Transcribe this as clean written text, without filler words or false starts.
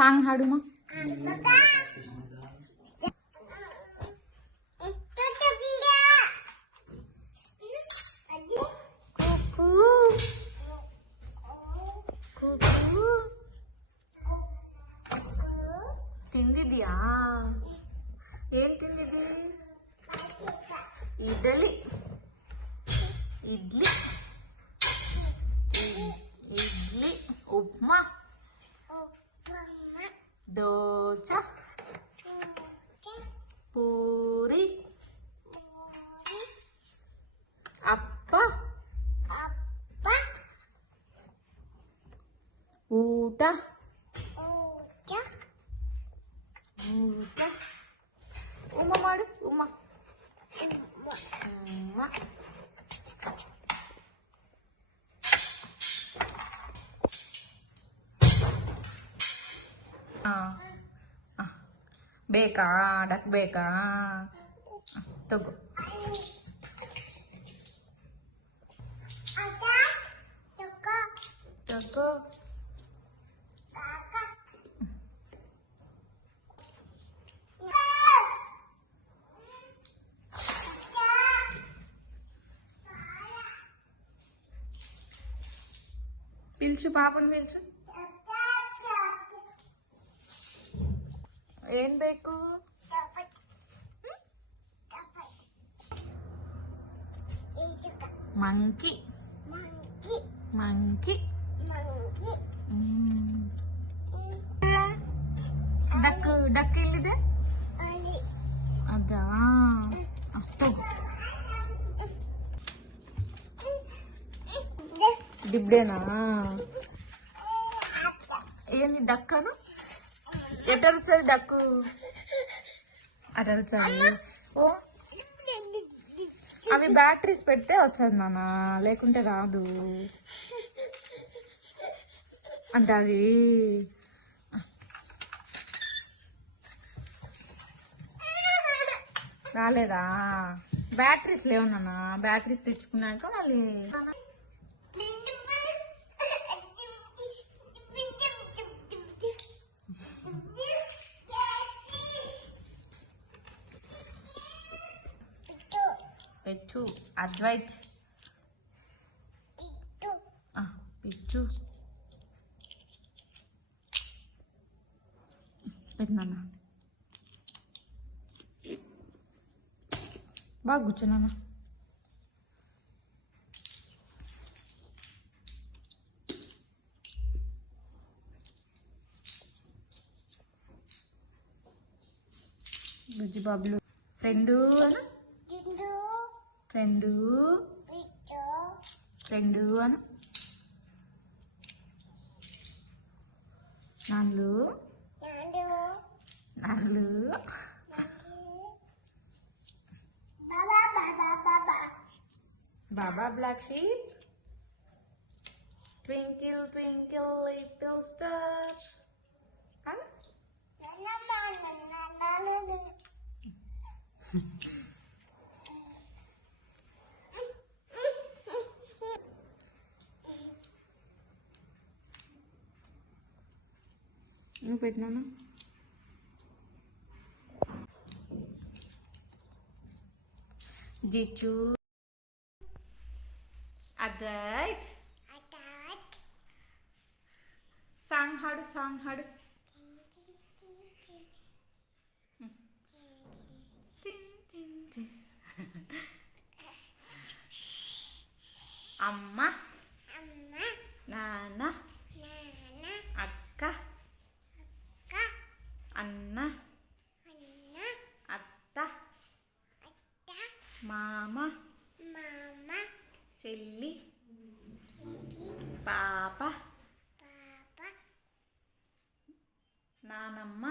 ಸಾಂಗ್ ಹಾಡುಮ. ತಿಂದಿದ್ಯಾ? ಏನ್ ತಿಂದಿದ್ದಿ? ಇಡ್ಲಿ ಇಡ್ಲಿ ಇಡ್ಲಿ, ಉಪ್ಮಾ, ದೋಸೆ, ಪೂರಿ, ಅಪ್ಪ, ಊಟ ಊಟ. ಉಮ್ಮ ಮಾಡು, ಉಮ್ಮ ಉಮ್ಮ. ಬೇಕಾ? ಡಕ್ ಬೇಕಾ? ತಗೋ. ತಗೋ. పిలుచు, పాపను పిలుచు. ఏం ಬೇಕು? Monkey monkey. ಡಕ್ ಡಕ್ ಎಲ್ಲಿದೆ? ಅದಾ? ತಗೋ. ಡಿಬ್ಡೇನಾ? ఏంది డక్కను? ఎటరుచాలి డక్కు? అటరుచాలి. ఓ అవి బ్యాటరీస్ పెడితే వచ్చేది నాన్న, లేకుంటే రాదు అంటే అది. రాలేదా? బ్యాటరీస్ లేవు నాన్న, బ్యాటరీస్ తెచ్చుకున్నాక మళ్ళీ. పెట్టు. అద్వైట్ పెట్టు. పెట్టు నాన్న. బాగా కూర్చో నాన్న. బుజ్జి బాబులు. ఫ్రెండు అను. ఫ్రెండు ఫ్రెండు అను. నాన్లు నాన్లు. Baa baa black sheep. Twinkle twinkle little star. నువ్వు పెట్టినాను. జిచ్చు. అద్వైత్ సాంగ్ ಹಾಡು, సాంగ్ ಹಾಡು. అమ్మ, నాన్న, అక్క, అన్న, అత్త, మామ, చెల్లి, పాప, నానమ్మ,